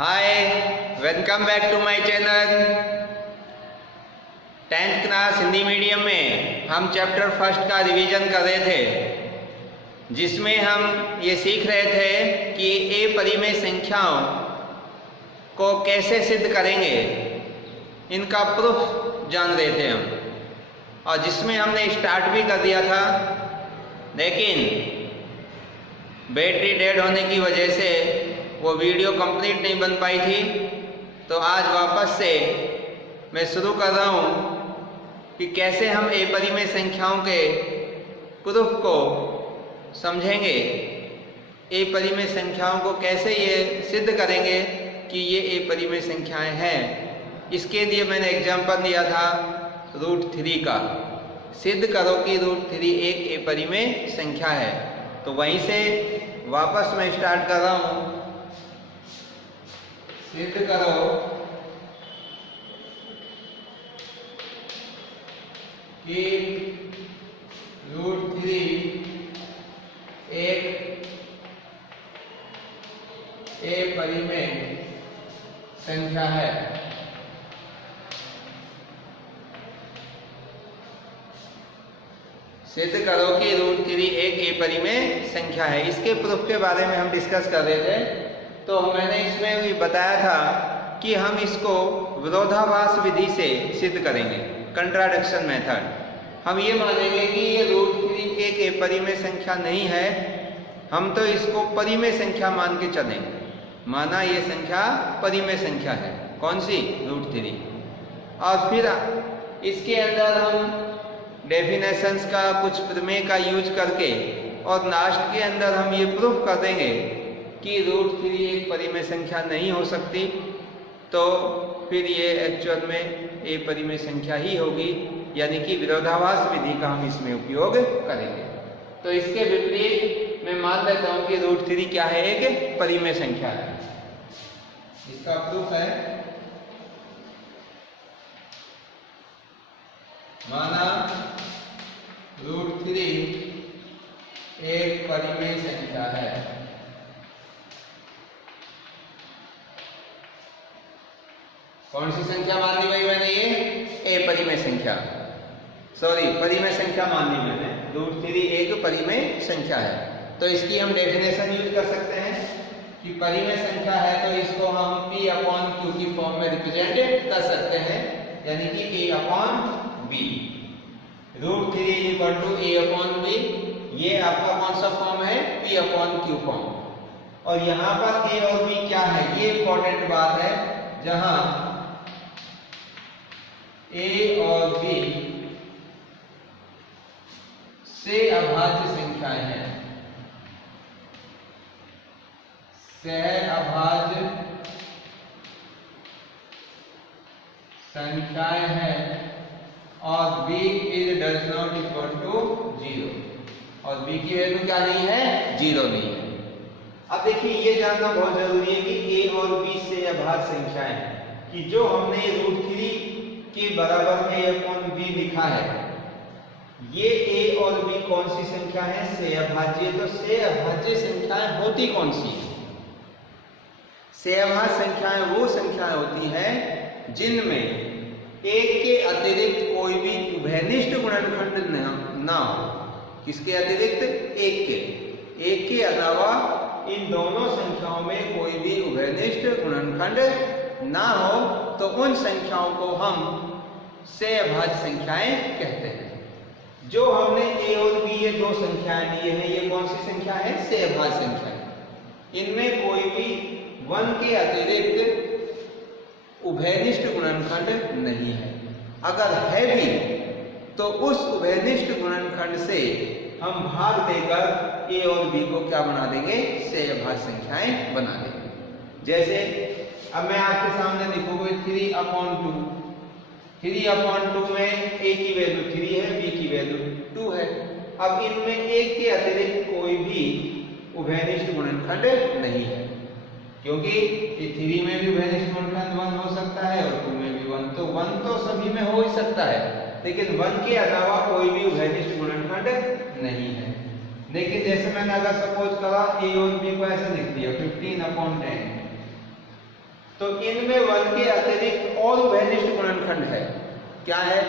Hi, welcome back to my channel. 10th class Hindi medium में हम chapter first का revision कर रहे थे, जिसमें हम ये सीख रहे थे कि ए परिमेय संख्याओं को कैसे सिद्ध करेंगे, इनका प्रूफ जान रहे थे हम, और जिसमें हमने स्टार्ट भी कर दिया था, लेकिन बैटरी डेड होने की वजह से वो वीडियो कंप्लीट नहीं बन पाई थी। तो आज वापस से मैं शुरू कर रहा हूँ कि कैसे हम ए परिमेय संख्याओं के प्रूफ को समझेंगे, ए परिमेय संख्याओं को कैसे ये सिद्ध करेंगे कि ये ए परिमेय संख्याएं हैं। इसके लिए मैंने एग्जाम्पल लिया था √3 का। सिद्ध करो कि √3 एक ए परिमेय संख्या है। तो वहीं से वापस मैं स्टार्ट कर रहा हूँ। सिद्ध करो कि √3 एक ए परिमेय संख्या है। सिद्ध करो कि √3 एक ए परिमेय संख्या है। इसके प्रूफ के बारे में हम डिस्कस कर रहे थे। तो मैंने इसमें भी बताया था कि हम इसको विरोधाभास विधि से सिद्ध करेंगे, कंट्राडिक्शन मेथड। हम ये मानेंगे कि ये √3 एक ए परिमेय संख्या नहीं है, हम तो इसको परिमेय संख्या मान के चलेंगे। माना ये संख्या परिमेय संख्या है, कौन सी? √3। और फिर इसके अंदर हम डेफिनेशंस का, कुछ प्रमेय का यूज करके, और लास्ट के अंदर हम ये प्रूफ कर देंगे कि √3 एक परिमेय संख्या नहीं हो सकती। तो फिर ये एक्चुअल में ए परिमेय संख्या ही होगी, यानी कि विरोधाभास विधि का हम इसमें उपयोग करेंगे। तो इसके विपरीत मैं मान लेता हूं कि √3 क्या है? एक परिमेय संख्या है। इसका प्रूफ है, माना √3 एक परिमेय संख्या है। कौन सी संख्या मान ली भाई मैंने? ये ए परिमेय संख्या, सॉरी परिमेय संख्या मान ली मैंने। √3 एक परिमेय संख्या है। तो इसकी हम डेफिनेशन यूज कर सकते हैं कि परिमेय संख्या है तो इसको हम P/Q की फॉर्म में रिप्रेजेंट कर सकते हैं, यानी कि A/B। √3 A/B, ये आपका कौन सा फॉर्म है? P/Q form. और यहाँ पर A और B क्या है, ये इंपॉर्टेंट बात है, जहां A और B से अभाज्य संख्याएं हैं, सहअभाज्य संख्याएं हैं, और B does not equal to 0, और B की वैल्यू क्या नहीं है? 0 नहीं है। अब देखिए, ये जानना बहुत जरूरी है कि A और B से अभाज्य संख्याएं हैं, कि जो हमने √3 के बराबर में A/B लिखा है, ये A और B कौन सी संख्या है? सहअभाज्य। तो सहअभाज्य संख्याएं होती कौन सी है? सहअभाज्य संख्याएं वो संख्याएं होती हैं जिनमें एक के अतिरिक्त कोई भी उभयनिष्ठ गुणनखंड ना हो। किसके अतिरिक्त? एक के अलावा इन दोनों संख्याओं में कोई भी उभयनिष्ठ गुणनखंड ना हो, तो उन संख्याओं को हम सहअभाज्य संख्याएं कहते हैं। जो हमने A और B ये दो संख्याएं लिए हैं, ये कौन सी संख्या है? सहअभाज्य संख्या। इनमें कोई भी 1 के अतिरिक्त उभयनिष्ठ गुणनखंड नहीं है। अगर है भी तो उस उभयनिष्ठ गुणनखंड से हम भाग देकर A और B को क्या बना देंगे? सहअभाज्य संख्याएं बना देंगे। जैसे अब मैं आपके सामने लिखूंगा 3/2। 3/2 में A की वैल्यू 3 है, B की वैल्यू 2 है। अब इनमें एक के अतिरिक्त कोई भी उभयनिष्ठ गुणनखंड नहीं है, क्योंकि 3 में भी उभयनिष्ठ गुणनखंड 1 हो सकता है और 2 में भी 1। तो 1 तो सभी में हो ही सकता है, लेकिन 1 के अलावा कोई भी उभयनिष्ठ गुणनखंड नहीं है। लेकिन जैसे मैंने अगर सपोज करा A और B को ऐसे लिख दिया 15/10, तो इनमें 1 के अतिरिक्त और उभयनिष्ठ गुणनखंड है। क्या है?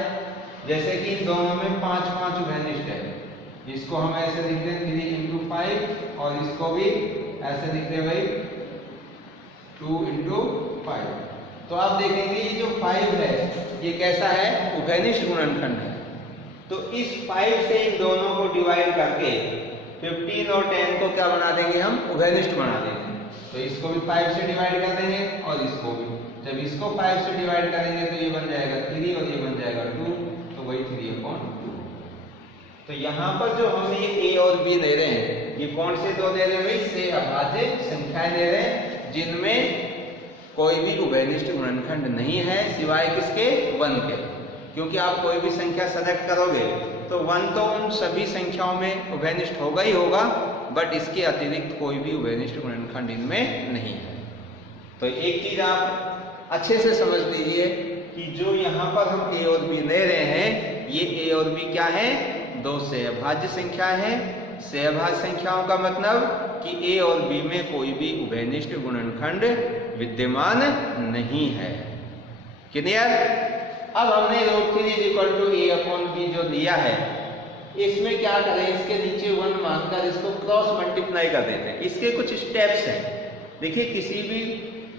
जैसे कि इन दोनों में 5 5 उभयनिष्ठ है। इसको हम ऐसे लिखते हैं 3 into 5 और इसको भी ऐसे लिखते हैं भाई 2 into 5। तो आप देखेंगे ये जो 5 है ये कैसा है? उभयनिष्ठ गुणनखंड है। तो इस 5 से इन दोनों को डिवाइड करके 15 और 10 को क्या बना देंगे हम? उभयनिष्ठ बना देंगे। तो इसको भी 5 से डिवाइड कर देंगे और इसको भी। जब इसको 5 से डिवाइड करेंगे तो ये बन जाएगा 3 और ये बन जाएगा 2, तो वही 3/2। तो यहाँ पर जो हम ये a और b ले रहे हैं, ये कौन से दो ले रहे हैं भाई? से अभाज्य संख्याएं ले रहे हैं जिनमें कोई भी उभयनिष्ठ गुणनखंड नहीं है सिवाय किसके? 1 के। क्योंकि आप कोई भी संख्या सेलेक्ट करोगे तो 1 तो उन सभी संख्याओं में उभयनिष्ठ होगा ही होगा, बट इसके अतिरिक्त कोई भी उभयनिष्ठ गुणनखंड इनमें नहीं है। तो एक चीज आप अच्छे से समझ लीजिए कि जो यहाँ पर हम a और b ले रहे हैं, ये a और b क्या है? दो से अभाज्य संख्या है। से अभाज्य संख्याओं का मतलब कि a और b में कोई भी उभयनिष्ठ गुणनखंड विद्यमान नहीं है। क्लियर? अब हमने √3 = a/b जो लिया है, इसमें क्या करें? इसके नीचे 1 मानकर इसको क्रॉस मल्टीप्लाई कर देते हैं। इसके कुछ स्टेप्स हैं। देखिए, किसी भी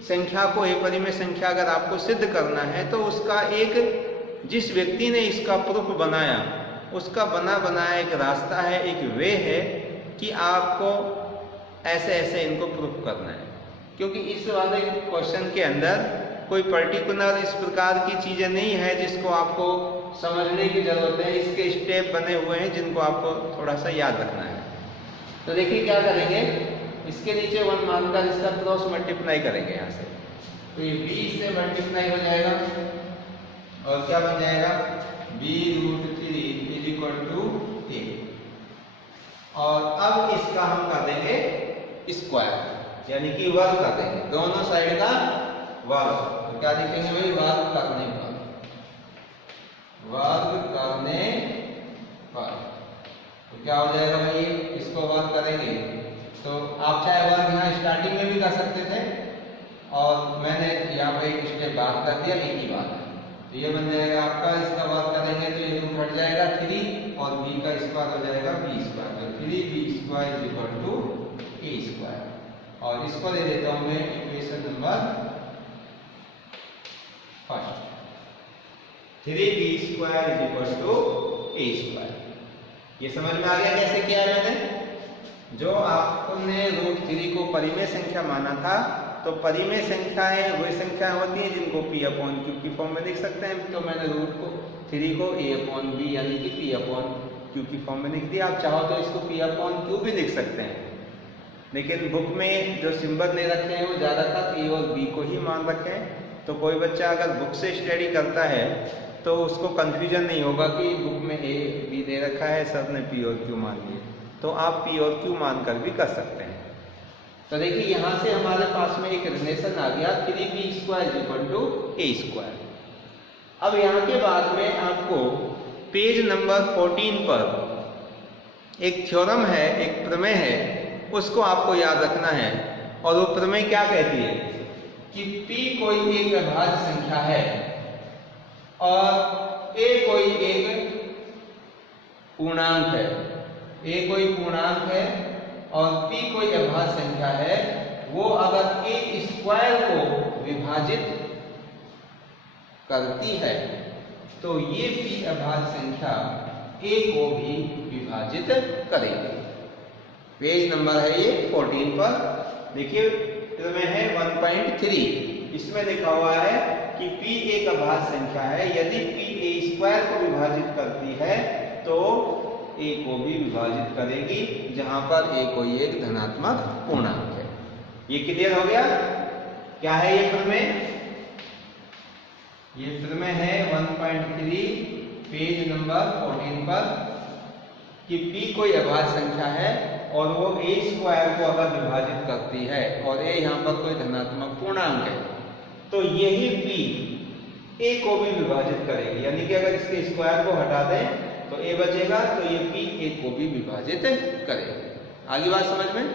संख्या को a परिमेय संख्या अगर आपको सिद्ध करना है तो उसका एक, जिस व्यक्ति ने इसका प्रूफ बनाया उसका बनाया एक रास्ता है, एक वे है कि आपको ऐसे ऐसे इनको प्रूफ करना है। क्योंकि इस वाले क्वेश्चन के अंदर कोई पर्टिकुलर इस प्रकार की चीजें नहीं है जिसको आपको समझने की जरूरत है। इसके स्टेप बने हुए हैं जिनको आपको थोड़ा सा याद रखना है। तो देखिए क्या करेंगे, इसके नीचे 1 मानकर इसका क्रॉस मल्टीप्लाई करेंगे यहाँ से, तो ये b से मल्टीप्लाई हो जाएगा और क्या बन जाएगा? b√3 = a। और अब इसका हम कर देंगे स्क्वायर, यानी कि वर्ग कर देंगे, दोनों साइड का वर्ग। तो क्या लिखेंगे भाई? वर्ग करने पर, वर्ग करने पर। तो क्या हो जाएगा भाई? इसको वर्ग करेंगे तो आप चाहे वर्ग यहाँ स्टार्टिंग में भी कर सकते थे और मैंने यहाँ पे एक स्टेप बात कर दिया, एक ही बात है। तो ये बन जाएगा आपका, इसका वर्ग करेंगे तो ये रूट हट जाएगा 3 और b का स्क्वायर हो जाएगा b²। तो 3b² = a²। और इसको ले देता हूं मैं इक्वेशन नंबर 1, 3b² = a²। ये समझ में आ गया कैसे किया है मैंने? जो आपने √3 को परिमेय संख्या माना था, तो परिमेय संख्याएं वही संख्याएं होती हैं जिनको p/q की फॉर्म में लिख सकते हैं। तो मैंने √3 को a/b यानी कि p/q की फॉर्म में लिख दिया। आप चाहो तो इसको p/q भी लिख सकते हैं, लेकिन बुक में जो सिंबल ले रखे हैं वो ज़्यादातर a और b को ही मान रखे हैं। तो कोई बच्चा अगर बुक से स्टडी करता है तो उसको कंफ्यूजन नहीं होगा कि बुक में a b दे रखा है, सर ने p और q मान लिए, तो आप p और q मानकर भी कर सकते हैं। तो देखिए यहाँ से हमारे पास में एक रिलेशन आ गया 3b² = a²। अब यहाँ के बाद में आपको पेज नंबर 14 पर एक थ्योरम है, एक प्रमेय है, उसको आपको याद रखना है। और वो प्रमेय क्या कहती है कि p कोई एक अभाज्य संख्या है और a कोई एक पूर्णांक है, a कोई पूर्णांक है और p कोई अभाज्य संख्या है। वो अगर a² को विभाजित करती है तो ये p अभाज्य संख्या a को भी विभाजित करेगी। पेज नंबर है ये 14 पर। देखिए इसमें है 1.3, इसमें लिखा हुआ है कि p एक अभाज्य संख्या है। यदि p a² को विभाजित करती है तो a को भी विभाजित करेगी, जहां पर a कोई एक धनात्मक पूर्णांक है। ये क्लियर हो गया? क्या है ये प्रमेय? ये प्रमेय है 1.3 पेज नंबर 14 पर कि p कोई अभाज्य संख्या है और वो a² को अगर विभाजित करती है और a यहाँ पर कोई धनात्मक पूर्णांक है, तो यही p a को भी विभाजित करेगी। यानी कि अगर इसके स्क्वायर को हटा दें तो a बचेगा, तो ये p a को भी विभाजित करेगी। आगे बात समझ में?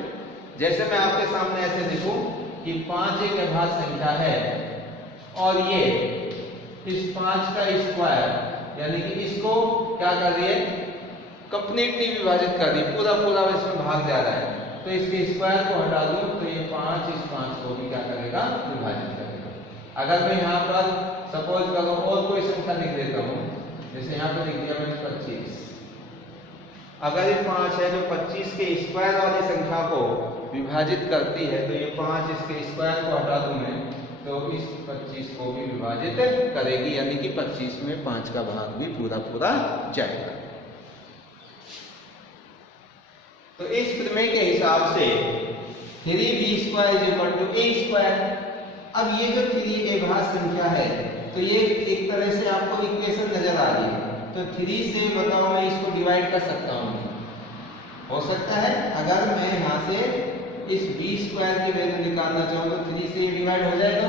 जैसे मैं आपके सामने ऐसे लिखूं कि 5 एक अभाज्य संख्या है और ये इस 5 का स्क्वायर यानी कि इसको क्या कर रही है, कंप्लीटली विभाजित कर रही है, पूरा पूरा इसमें भाग जा रहा है। तो इसके स्क्वायर को हटा दूं तो ये 5 इस 5 को भी क्या करेगा, विभाजित करेगा। अगर मैं यहाँ पर सपोज करो और कोई संख्या लिख देता हूँ, जैसे यहाँ पे लिख दिया मैंने 25। अगर ये 5 है जो 25 के स्क्वायर वाली संख्या को विभाजित करती है तो ये 5 इसके स्क्वायर को हटा दूं मैं तो इस 25 को भी विभाजित करेगी, यानी कि 25 में 5 का भाग भी पूरा पूरा जाएगा। तो इस प्रमेय के हिसाब से 3b² = a²। अब ये जो 3 अभाज्य संख्या है तो ये एक तरह से आपको इक्वेशन नजर आ रही है। तो 3 से बताओ मैं इसको डिवाइड कर सकता हूँ, हो सकता है। अगर मैं यहाँ से इस b² की वैल्यू निकालना चाहूँ तो 3 से डिवाइड हो जाएगा।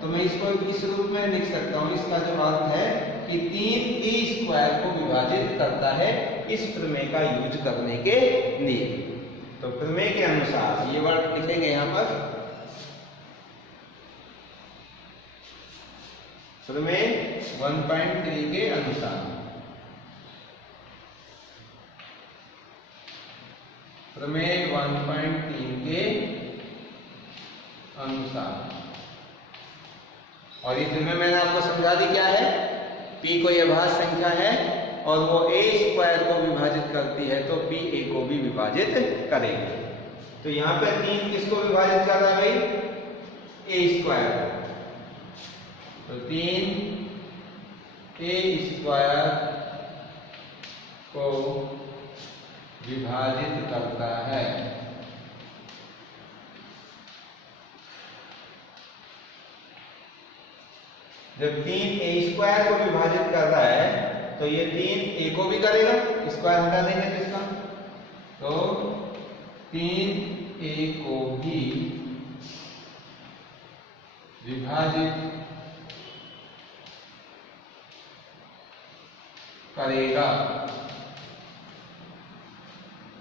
तो मैं इसको इस रूप में लिख सकता हूँ, इसका जो अर्थ है कि 3a² को विभाजित करता है इस प्रमेय का यूज करने के लिए। तो प्रमेय के अनुसार ये वर्ड लिखेंगे यहाँ पर, प्रमेय 1.3 के अनुसार, प्रमेय 1.3 के अनुसार। और इस प्रमेय मैंने आपको समझा दी क्या है, p कोई अभाज्य संख्या है और वो a² को विभाजित करती है तो p a को भी विभाजित करेगी। तो यहाँ पे 3 किसको विभाजित कर रहा है भाई, a²। तो 3a² को विभाजित करता है। जब 3a² को विभाजित कर रहा है तो ये 3a को भी करेगा, स्क्वायर हटा देंगे तो इसका, तो 3a को भी विभाजित करेगा।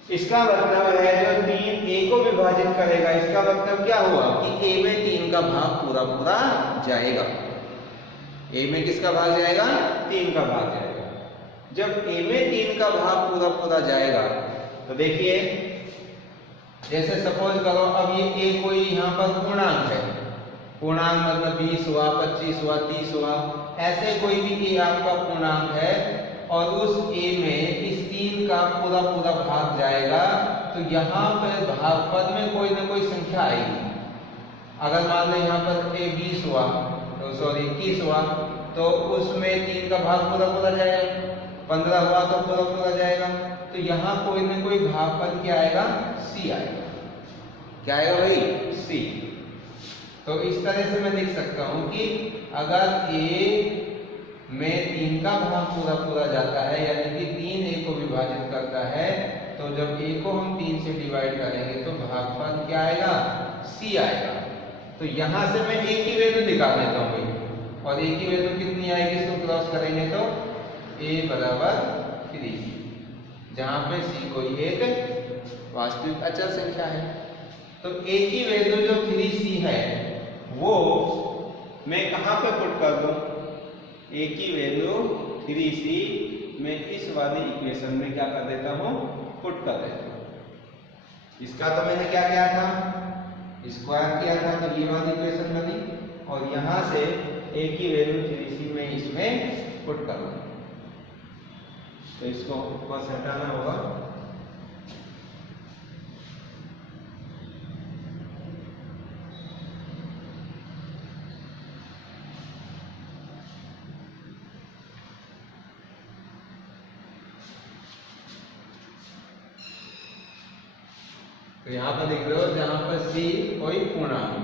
इसका मतलब है जो 3a को विभाजित करेगा, इसका मतलब क्या हुआ कि a में 3 का भाग पूरा पूरा जाएगा। a में किसका भाग जाएगा, 3 का भाग जाएगा। जब a में 3 का भाग पूरा पूरा जाएगा तो देखिए, जैसे सपोज करो अब ये a कोई यहाँ पर पूर्णांक है, पूर्णांक मतलब 20 हुआ, 25 हुआ, 30 हुआ, ऐसे कोई भी a आपका पूर्णांक है और उस a में इस 3 का पूरा पूरा भाग जाएगा तो यहाँ पर भागफल में कोई ना कोई संख्या आएगी। अगर मान लो यहाँ पर a 20 हुआ तो सॉरी 21 हुआ तो उसमें 3 का भाग पूरा पूरा जाएगा, 15 हुआ तो पूरा पूरा जाएगा। तो यहाँ कोई ना कोई भागफल क्या आएगा, c आएगा। क्या आएगा भाई, c। तो इस तरह से मैं लिख सकता हूँ कि अगर a में 3 का भाग पूरा पूरा जाता है यानी कि 3 a को विभाजित करता है, तो जब a को हम 3 से डिवाइड करेंगे तो भागफल क्या आएगा, c आएगा। तो यहाँ से मैं a की वैल्यू निकाल लेता हूँ भाई, और a की वैल्यू कितनी आएगी, इसको क्रॉस करेंगे तो a = 3c, जहाँ पे c कोई एक वास्तविक अचल संख्या है। तो a की वैल्यू जो 3c है वो मैं कहाँ पे पुट कर दूं, a की वैल्यू 3c मैं इस वाली इक्वेशन में क्या कर देता हूँ, पुट कर देता हूँ। इसका तो मैंने क्या किया था, स्क्वायर किया था, तो ये वाली इक्वेशन बनी, और यहाँ से a की वैल्यू 3c में इसमें पुट कर दूं। तो इसको ऊपर से हटाना होगा। तो यहाँ पर लिख रहे हो जहां पर c कोई पूर्णांक है।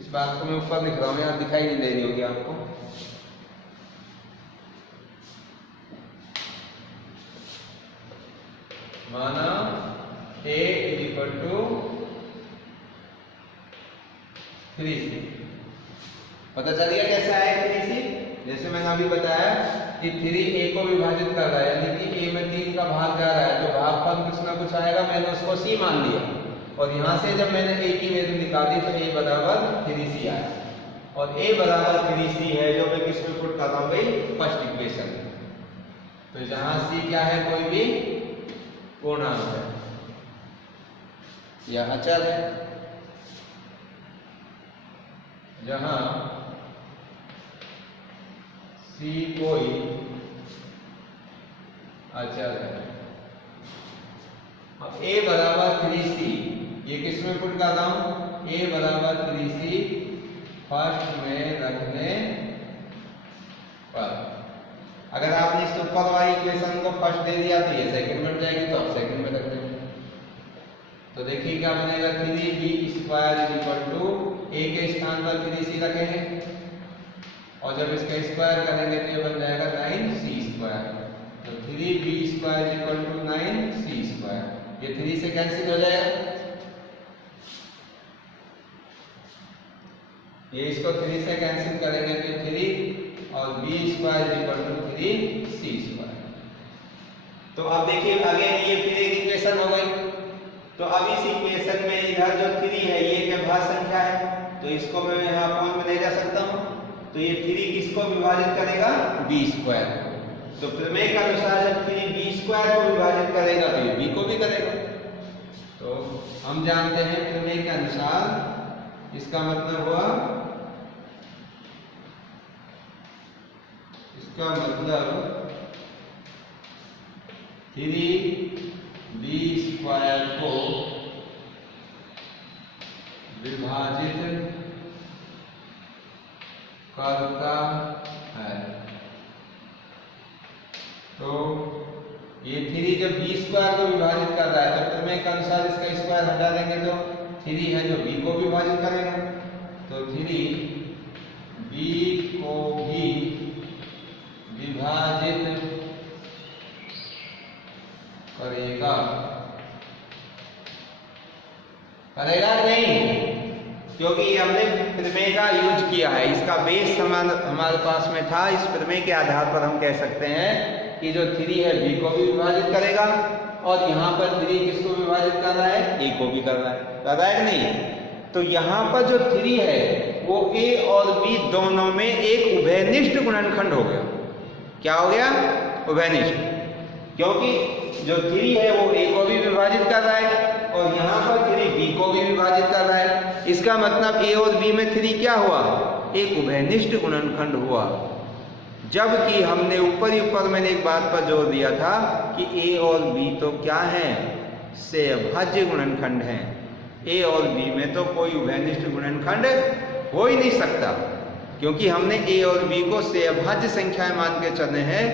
इस बात को मैं ऊपर लिख रहा हूँ, यहाँ दिखाई नहीं दे रही होगी आपको। माना a = 3c। पता चल गया कैसे आएगा 3c? जैसे मैंने अभी बताया कि 3a को विभाजित कर रहा है यानी कि a में 3 का भाग जा रहा है तो भागफल कुछ ना कुछ आएगा, मैंने उसको c मान लिया और यहाँ से जब मैंने a की वैल्यू निकाली तो a बराबर 3c आया, और a बराबर 3c है जो मैं किस में पुट कर रहा हूँ भाई, फर्स्ट इक्वेशन। तो जहां c क्या है, कोई भी पूर्णांक है या अचर है, जहां c कोई अचर है। अब a बराबर 3c, ये किस में पुट कर रहा हूं, a बराबर 3c फर्स्ट में रखने पर। अगर आपने इस ऊपर वाली इक्वेशन को फर्स्ट दे दिया तो ये सेकंड में जाएगी, तो आप सेकंड में रख देंगे। तो देखिए क्या बनेगा, 3b² a के स्थान पर 3c रखेंगे, और जब इसका स्क्वायर करेंगे तो ये बन जाएगा 9c²। तो 3b² 9c², ये 3 से कैंसिल हो जाएगा, ये इसको 3 से कैंसिल करेंगे तो 3 और b² 3c²। तो अब देखिए अगेन ये फिर एक इक्वेशन हो गई। तो अब इस इक्वेशन में इधर जो 3 है ये एक अभाज्य संख्या है, तो इसको मैं यहाँ अपॉन में ले जा सकता हूँ। तो ये 3 किसको विभाजित करेगा, b²। तो प्रमेय के अनुसार जब 3 b² को विभाजित करेगा तो ये b को भी करेगा। तो हम जानते हैं प्रमेय के अनुसार इसका मतलब हुआ, इसका मतलब 3b² को विभाजित करता है। तो ये 3 जब b² को विभाजित कर रहा है तो प्रमेय के अनुसार इसका स्क्वायर हटा देंगे तो 3 है जो b को विभाजित करेगा। तो 3b को भी विभाजित करेगा, करेगा नहीं, क्योंकि ये हमने प्रमेय का यूज किया है, इसका बेस हमारे पास में था। इस प्रमेय के आधार पर हम कह सकते हैं कि जो 3 है b को भी विभाजित करेगा, और यहाँ पर 3 किसको विभाजित कर रहा है, a को भी कर रहा है कि नहीं। तो यहाँ पर जो 3 है वो a और b दोनों में एक उभयनिष्ठ गुणनखंड हो गया। क्या हो गया, उभयनिष्ठ, क्योंकि जो 3 है वो a को भी विभाजित कर रहा है और यहाँ पर 3 b को भी विभाजित कर रहा है। इसका मतलब a और b में 3 क्या हुआ, एक उभयनिष्ठ गुणनखंड हुआ। जबकि हमने ऊपर मैंने एक बात पर जोर दिया था कि a और b तो क्या है, सेअभाज्य गुणनखंड हैं। a और b में तो कोई उभयनिष्ठ गुणनखंड हो ही नहीं सकता, क्योंकि हमने a और b को सेअभाज्य संख्याएं मान के चले हैं,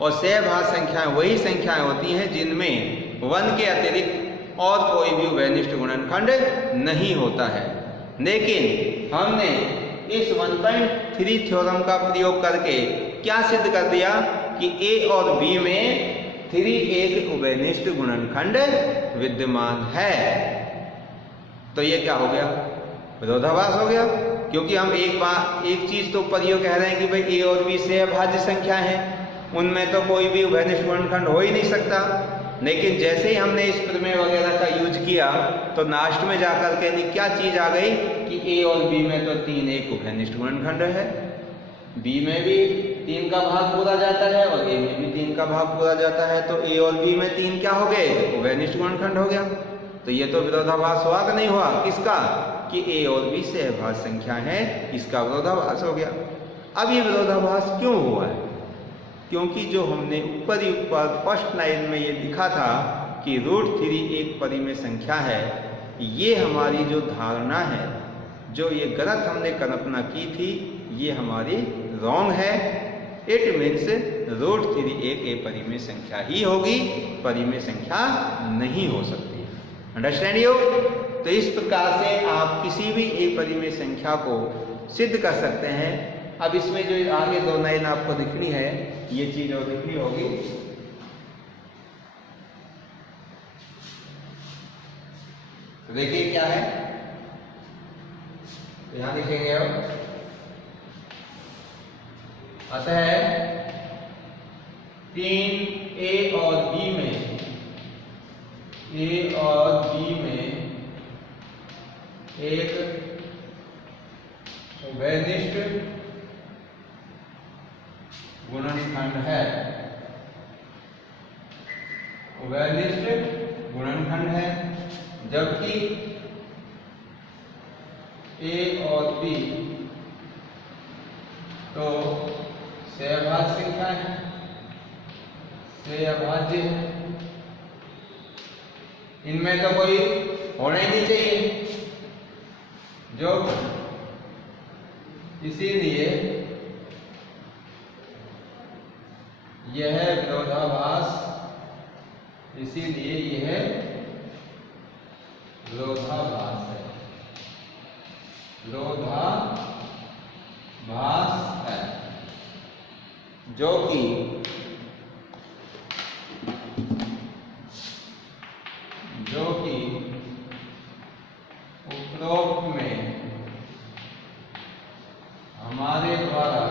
और सेअभाज्य संख्याएं वही संख्याएं होती हैं जिनमें 1 के अतिरिक्त और कोई भी उभयनिष्ठ गुणनखंड नहीं होता है। लेकिन हमने इस 1.3 थ्योरम का प्रयोग करके क्या सिद्ध कर दिया कि a और b में 3 एक उभयनिष्ठ गुणनखंड विद्यमान है। तो ये क्या हो गया, विरोधाभास हो गया, क्योंकि हम एक चीज तो ऊपर ये कह रहे हैं कि भाई a और b सेअभाज्य संख्या है, उनमें तो कोई भी उभयनिष्ठ गुणनखंड हो ही नहीं सकता। लेकिन जैसे ही हमने इस प्रमेय वगैरह का यूज किया तो लास्ट में जाकर के क्या चीज आ गई कि a और b में तो 3 एक उभयनिष्ठ गुणनखंड है, b में भी 3 का भाग पूरा जाता है और a में भी 3 का भाग पूरा जाता है। तो a और b में 3 क्या हो गए, उभयनिष्ठ गुणनखंड हो गया। तो ये तो विरोधाभास हुआ कि नहीं हुआ, किसका, कि a और b सेअभाज्य संख्या है, इसका विरोधाभास हो गया। अब ये विरोधाभास क्यों हुआ है, क्योंकि जो हमने ऊपर फर्स्ट लाइन में ये लिखा था कि √3 एक परिमेय संख्या है, ये हमारी जो धारणा है, जो ये गलत हमने कल्पना की थी, ये हमारी रॉन्ग है। इट मीन्स √3 एक परिमेय संख्या ही होगी, परिमेय संख्या नहीं हो सकती। Understand you. तो इस प्रकार से आप किसी भी एक परिमेय संख्या को सिद्ध कर सकते हैं। अब इसमें जो आगे 2 लाइन आपको दिखनी है, ये चीज और दिखनी होगी। तो देखिए क्या है, यहां लिखेंगे हम, अतः 3 a और b में एक उभयनिष्ठ गुणनखंड है, उभयनिष्ठ गुणनखंड है, जबकि ए और बी तो सहअभाज्य संख्या है, सहअभाज्य है, इनमें तो कोई होना ही नहीं चाहिए, जो इसीलिए यह विरोधाभास, इसीलिए यह विरोधाभास है, विरोधाभास है, जो कि उपरोक्त में हमारे द्वारा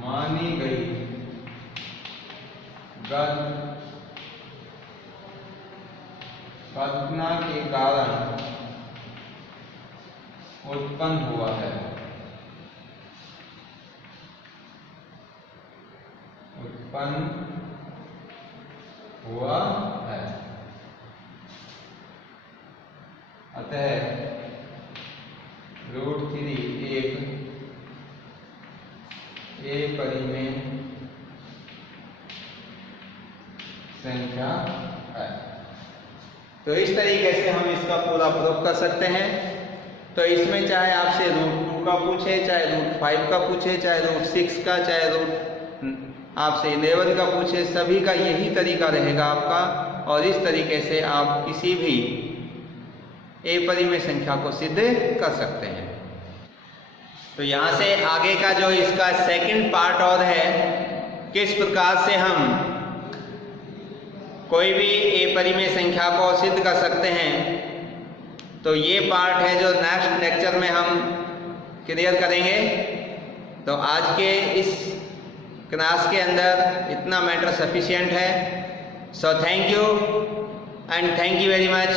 मानी गई कल्पना के कारण उत्पन्न हुआ है, उत्पन्न हुआ है। अतः √3 एक ए परिमेय संख्या है। तो इस तरीके से हम इसका पूरा प्रूफ कर सकते हैं। तो इसमें चाहे आपसे √2 का पूछे, चाहे √5 का पूछे, चाहे √6 का, चाहे आपसे 11 का पूछे, सभी का यही तरीका रहेगा आपका। और इस तरीके से आप किसी भी ए परिमेय संख्या को सिद्ध कर सकते हैं। तो यहाँ से आगे का जो इसका सेकंड पार्ट और है, किस प्रकार से हम कोई भी ए परिमेय संख्या को सिद्ध कर सकते हैं, तो ये पार्ट है जो नेक्स्ट लेक्चर में हम क्लियर करेंगे। तो आज के इस क्लास के अंदर इतना मैटर सफिशिएंट है। So thank you and thank you very much.